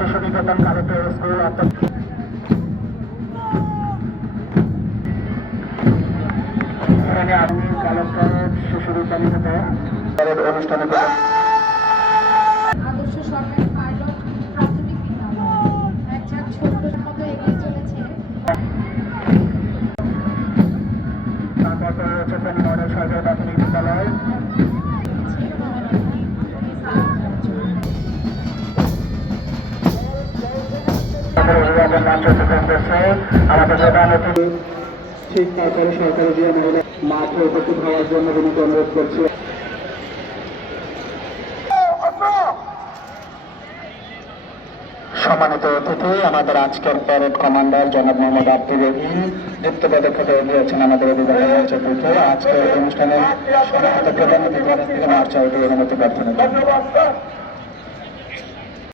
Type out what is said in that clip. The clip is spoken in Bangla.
শিশু নিকেতন কালিতে স্কুল এখানে আমি কালেক্টর শিশু বিদ্যালয় অনুষ্ঠানে আদর্শ সরকারি পাইলট প্রাথমিক বিদ্যালয় একটা ছোট্ট মতো এগিয়ে চলেছে। তারপর রয়েছে মডেল সরকারি প্রাথমিক বিদ্যালয়। আমাদের প্রধান অতিথি ঠিক তারপরে সরকারি যে মহিলা মাঠে উপস্থিত হওয়ার জন্য বিনীত অনুরোধ করছি। সম্মানিত অতিথি, আমাদের আজকের প্যারেড কমান্ডার জনাব মোহাম্মদ আব্দুর রহিম যুক্ত পদক্ষেপে এগিয়েছেন আমাদের অভিভাবক মঞ্চের পক্ষে আজকের অনুষ্ঠানে সম্মানিত প্রধান অতিথি থেকে মার্চ আউটের অনুমতি প্রার্থনা।